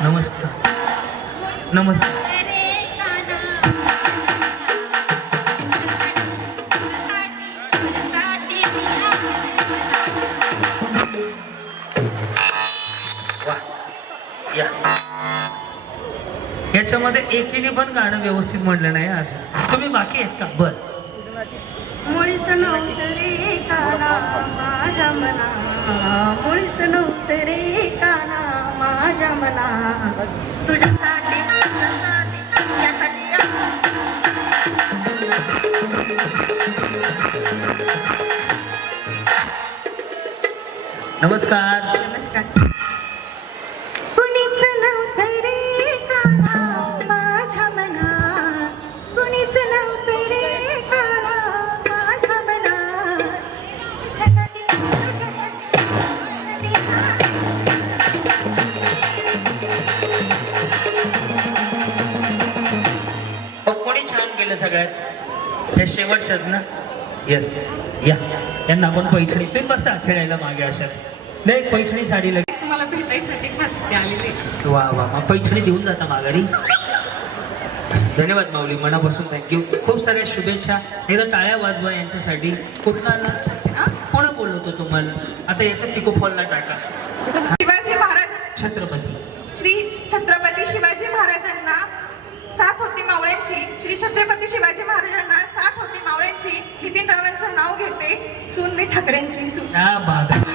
नमस्कार नमस्कार. वा, या. याच्यामध्ये एकीने पण गाणं व्यवस्थित म्हणलं नाही अजून. तुम्ही बाकी आहेत का? बर. मुळीच नव्हतं रे काना माझ्या मनात मुळीच नव्हतं रे काना माझ्या मनात तुझ्यासाठी तुझ्यासाठी तुझ्यासाठी नमस्कार. नमस्कार. कुणीच नव्हतं रे काना माझ्या मनात कुणीच नव्हतं रे काना माझ्या मनात तुझ्यासाठी तुझ्यासाठी कोणी छान केलं सगळ्यात? त्या शेवटच्याच ना? येस. या त्यांना आपण पैठणी. तुम्ही बसा खेळायला मागे अशाच. नाही, एक पैठणी साडी लगेच. तुम्हाला भेटायसाठी खास इथे आलेले. वा वा, मग पैठणी देऊन जाता माघारी. धन्यवाद माऊली, मनापासून थँक्यू. खूप साऱ्या शुभेच्छा. एकदा टाळ्या वाजवा यांच्यासाठी. कुठला आला? कोणा बोललो होतो तुम्हाला? आता याचा पिको फॉलला टाका. शिवाजी महाराज छत्रपती श्री छत्रपती शिवाजी महाराजांना साथ होती मावळ्यांची. श्री छत्रपती शिवाजी महाराजांना साथ होती मावळ्यांची. नितीनरावांचं नाव घेते सून ठाकरेंची सून. त्या भागात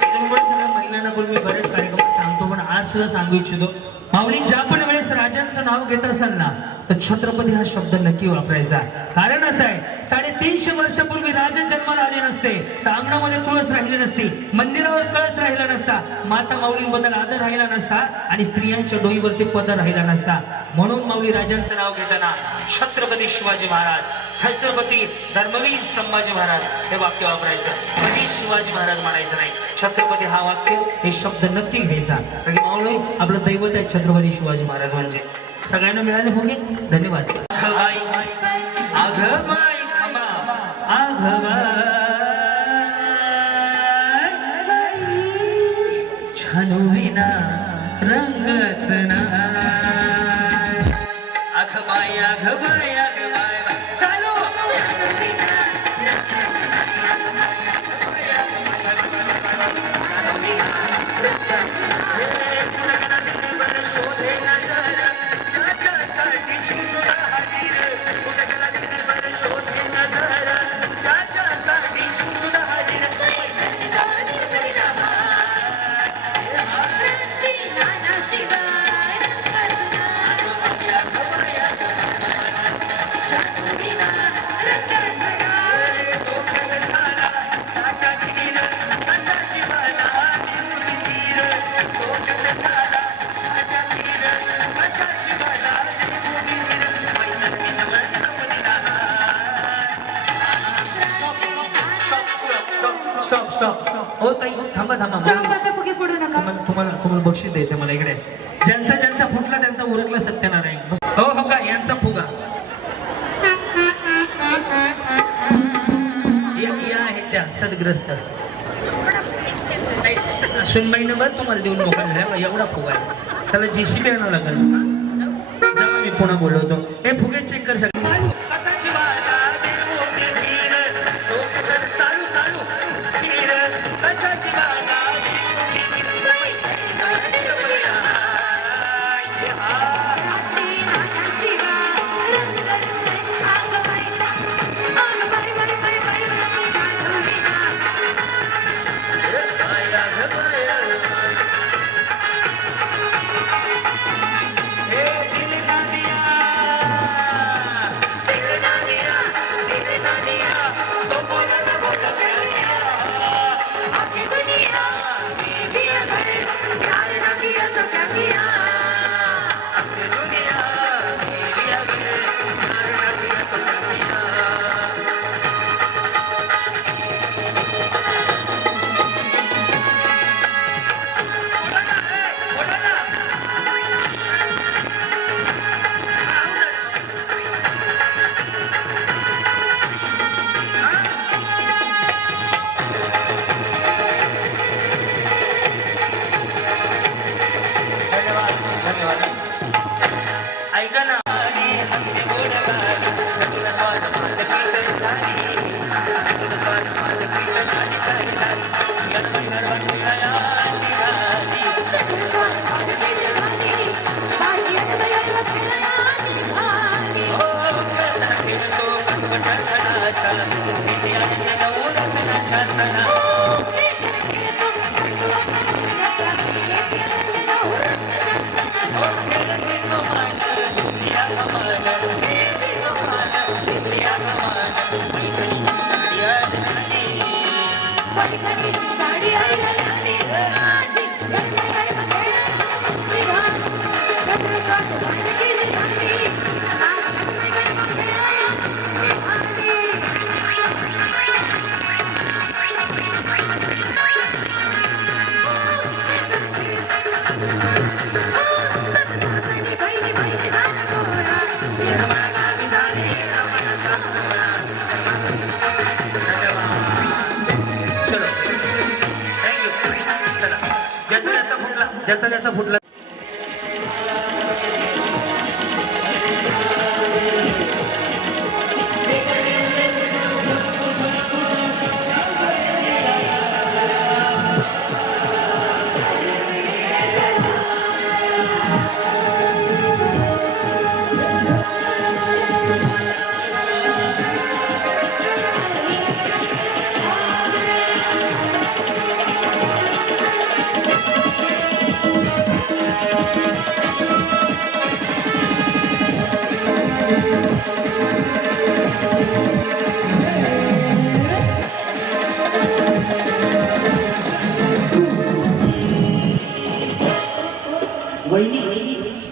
त्याच्यामुळे सगळ्या महिलांना बोलून मी बरेच कार्यक्रम सांगतो, पण आज सुद्धा सांगू इच्छितो. माऊली ज्या पण वेळेस राजांचं नाव घेत असाल ना, तर छत्रपती हा शब्द नक्की वापरायचा. कारण असं आहे, 350 वर्षापूर्वी राजा जन्माला आले नसते तर अंगणामध्ये तुळस राहिली नसती, मंदिरावर कळस राहिला नसता, माता माऊलींबद्दल आदर राहिला नसता आणि स्त्रियांच्या डोईवरती पदर राहिला नसता. म्हणून माऊली राजांचं नाव घेताना छत्रपती शिवाजी महाराज, छत्रपती धर्मवीर संभाजी महाराज हे वाक्य वापरायचं. कधी शिवाजी महाराज म्हणायचं नाही. छत्रपती हा वाक्य, हे शब्द नक्की घ्यायचा. कारण की माऊली आपलं दैवत आहे छत्रपती शिवाजी महाराज म्हणजे. सगळ्यांना मिळाले होगे. धन्यवाद. आघबाई थांबा. छानविना रंगच नाय. आघबाई आघबाई आघबाई चालू. स्टॉप हो ताई थांबा आता फुगे फोडू नका. तुम्हाला बक्षीस द्यायचं मला इकडे. ज्यांचा फुटला त्यांचा उरकला सत्यनारायण. हो का यांचा फुगा या आहेत त्या सदग्रस्त सुनबाईनं बरं तुम्हाला देऊन मोकळा झाला एवढा फुगा आहे. त्याला JCB आणावं लागेल. जेव्हा मी पुन्हा बोलवतो हे फुगे चेक कर सगळे. ऐका ना ज्याचा फुटला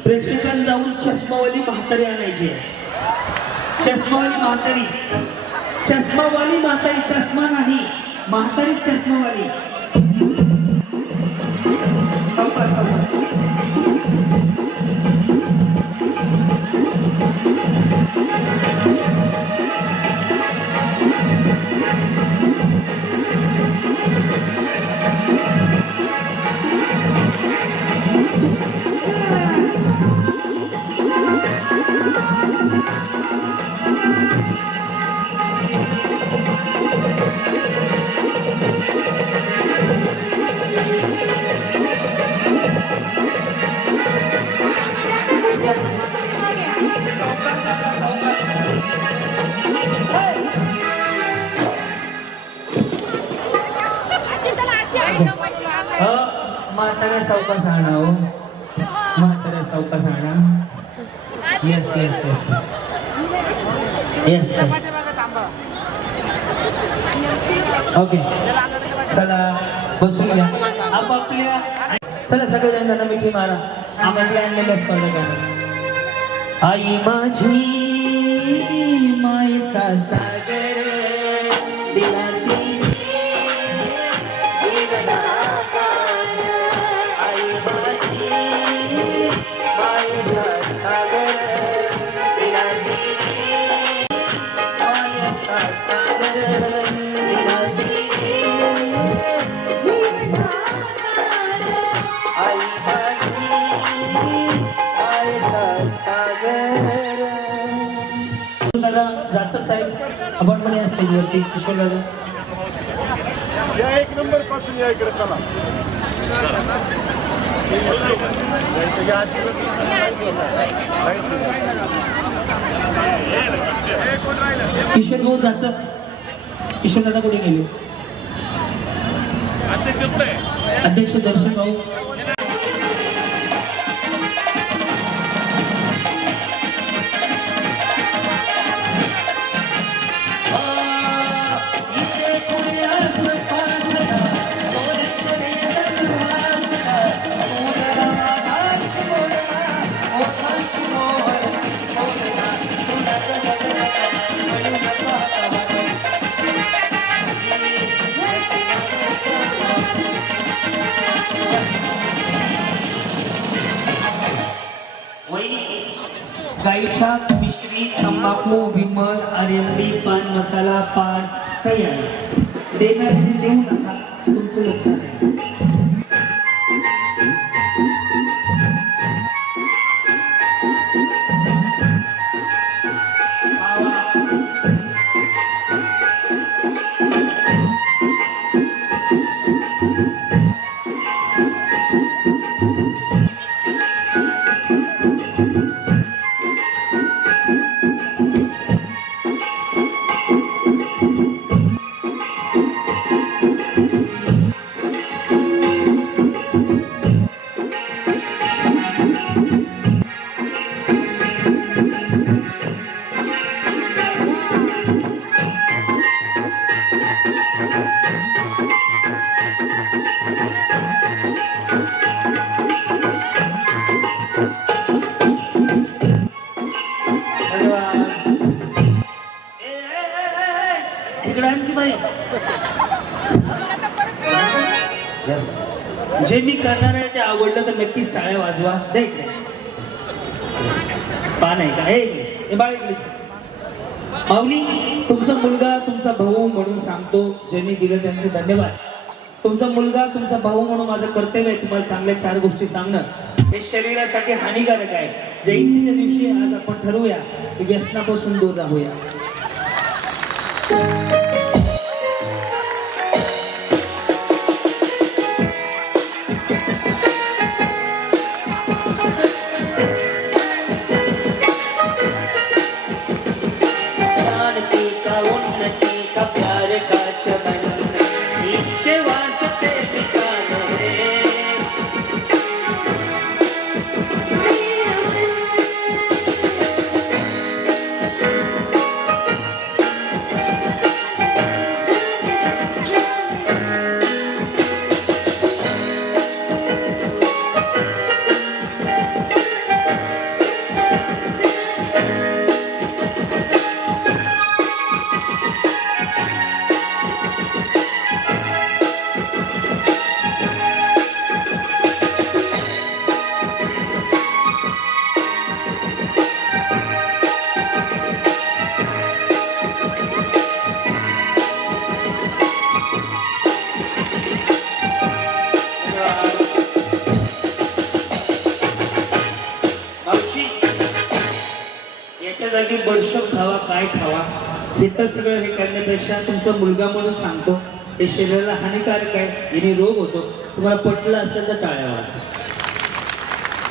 प्रेक्षकांना जाऊन चष्मावाली म्हातारी आणायची. चष्मावाली म्हातारी चष्मा नाही म्हातारी चष्मावाली. म्हाताऱ्या सावकाश आणा हो. म्हाताऱ्या सावकाश आणा. येस ओके चला बसून घ्या आपापल्या. चला सगळेजण त्यांना मिठी मारा. आम्हाला आणलेल्या स्पर्धा करा. आई माझी मायेचा सागर दिला साहेब आपण पण या स्टेजवरती किशोर दादा या 1 नंबर पासून या इकडे चला. किशोर भाऊ जायचं. किशोर दादा कुठे गेले? अध्यक्ष दर्शन भाऊ. गाईच्या मिश्री तंबाखू विमल आर्यंडी पान मसाला पान काही आहे देणारे देऊ नका तुमचं नुकसान आहे. यस जे मी करणार आहे ते आवडलं तर नक्कीच टाळ्या वाजवा. दे इकडे पान आहे का? हे बाळ इकडेच. माऊली तुमचा मुलगा तुमचा भाऊ म्हणून सांगतो, ज्यांनी दिलं त्यांचे धन्यवाद. तुमचा मुलगा तुमचा भाऊ म्हणून माझं कर्तव्य आहे तुम्हाला चांगल्या 4 गोष्टी सांगणं. हे शरीरासाठी हानिकारक आहे. जयंतीच्या दिवशी आज आपण ठरवूया की व्यसनापासून दूर राहूया. जागी बडशप खावा काय खावा हे तर सगळं हे करण्यापेक्षा तुमचा मुलगा म्हणून सांगतो हे शरीराला हानिकारक आहे, याने रोग होतो. तुम्हाला पटलं असेल तर टाळ्या वाजवा.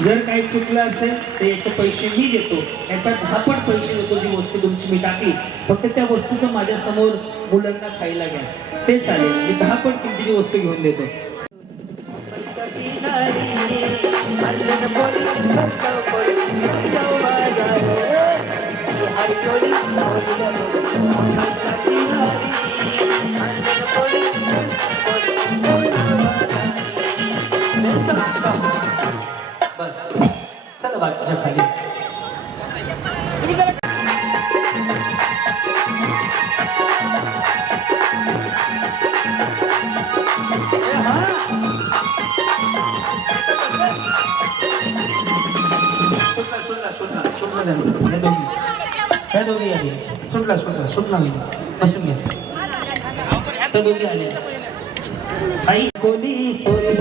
जर काही चुकलं असेल तर याचे पैसे मी देतो, याच्यात झापट पैसे देतो. जी वस्तू तुमची मी टाकली फक्त त्या वस्तूचं माझ्या समोर मुलांना खायला घ्या ते चालेल. मी 10 पट किमतीची वस्तू घेऊन देतो. बस चला बाकीच्या खाली. सुटला बसून घ्या. तर दोघी आले. आई कोणी सोरी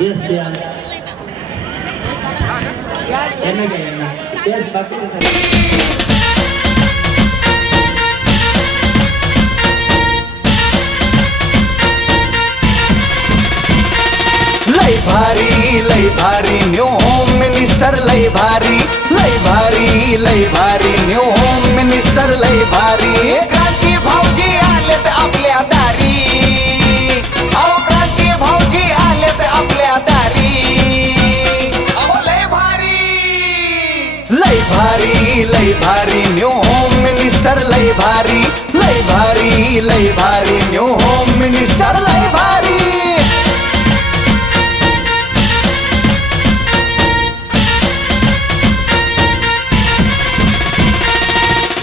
येस यांना काय यांना येस बाकीच्या लय भारी न्यू होम मिनिस्टर लय भारी न्यू होम मिनिस्टर लय भारी क्रांती भाऊजी आलेत आपल्या दारी अहो क्रांती भाऊजी आलेत आपल्या दारी अहो लय भारी न्यू होम मिनिस्टर लय भारी न्यू होम मिनिस्टर लय भारी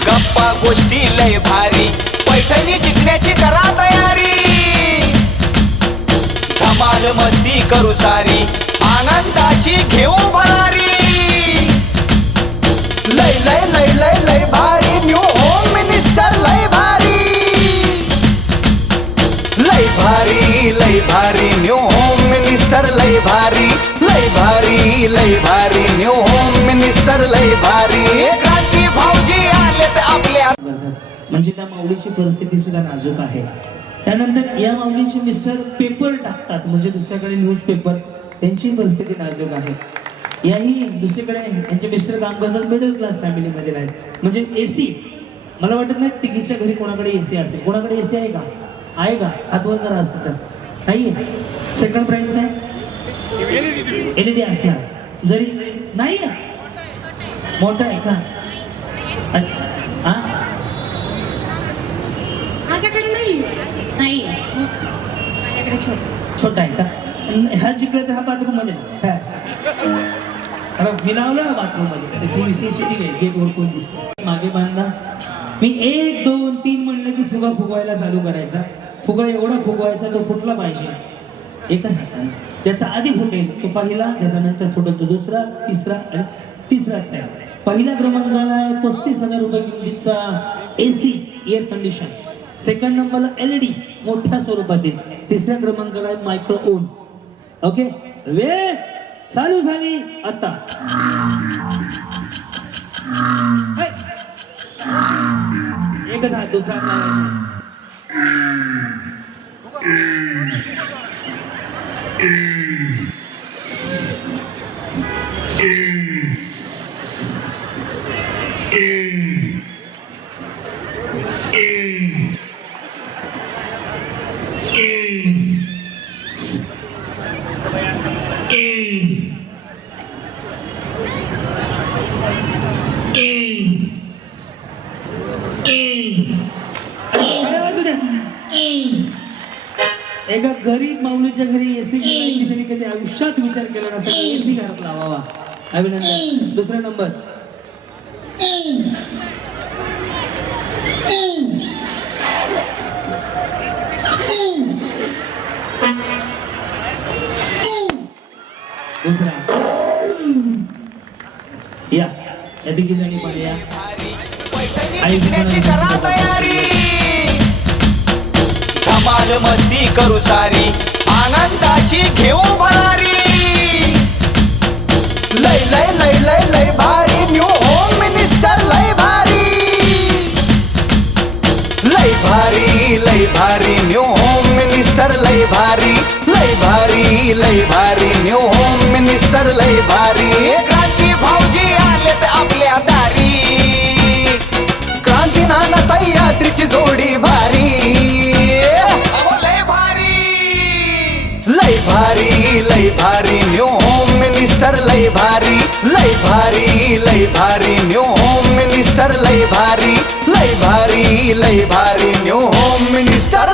गप्पा गोष्टी लय भारी पैठणी जिंकण्याची करा तयारी धमाल मस्ती करू सारी आनंदाची घेऊ भरारी लय भारी न्यू होम मिनिस्टर लय भारी न्यू होम मिनिस्टर लय भारी न्यू होम मिनिस्टर लय भारी क्रांती भाऊजी आलेत आपल्या म्हणजे त्या माऊलीची परिस्थिती सुद्धा नाजूक आहे. त्यानंतर या माऊलीचे मिस्टर पेपर टाकतात म्हणजे दुसऱ्याकडे न्यूज पेपर, त्यांची परिस्थिती नाजूक आहे. याही दुसरीकडे यांचे मिस्टर काम करतात मिडल क्लास फॅमिलीमध्ये आहेत. म्हणजे एसी मला वाटत नाही तिघीच्या घरी कोणाकडे एसी असेल. कोणाकडे एसी आहे का? आहे का? हातवर करा असं तर नाही. सेकंड प्राइस नाही एलईडी असणार जरी नाही मोठा आहे का? हा माझ्याकडे नाही माझ्याकडे छोटा आहे का? ह्या जिकडे तर हा बाथरूम मध्ये मी लावलं बाथरूम मध्ये टीव्ही CCTV गेटवर कोण दिसत मागे बांधा. मी 1 2 3 म्हणलं की फुगा फुगवायला चालू करायचा. फुगा एवढा फुगवायचा तो फुटला पाहिजे एकच हाताने. ज्याचा आधी फुटेल तो पहिला, ज्याचा नंतर फुटेल तो दुसरा, तिसरा आणि तिसराच आहे. पहिल्या क्रमांकाला आहे 35,000 रुपये किमतीचा AC एअर कंडिशन. सेकंड नंबरला LED मोठ्या स्वरूपातील. तिसऱ्या क्रमांकाला आहे मायक्रो ओन. ओके वेळ चालू झाली आता. एकच हात दुसरा एका गरीब माऊलीच्या घरी एसी तरी कधी आयुष्यात विचार केला नसता एसी घरात लावावा. अभिनंदन. दुसरा नंबर दुसरा या तिघीजणी पण या. जिंकण्याची करा तयारी धमाल मस्ती करू सारी आनंदाची घेऊ भरारी लय भारी न्यू होम मिनिस्टर लय भारी न्यू होम मिनिस्टर लय भारी न्यू होम मिनिस्टर लय भारी क्रांती भाऊजी आलेत आपल्या दारी क्रांती नाना सह्याद्रीची जोडी भारी लय भारी न्यू होम मिनिस्टर लय भारी न्यू होम मिनिस्टर लय भारी न्यू होम मिनिस्टर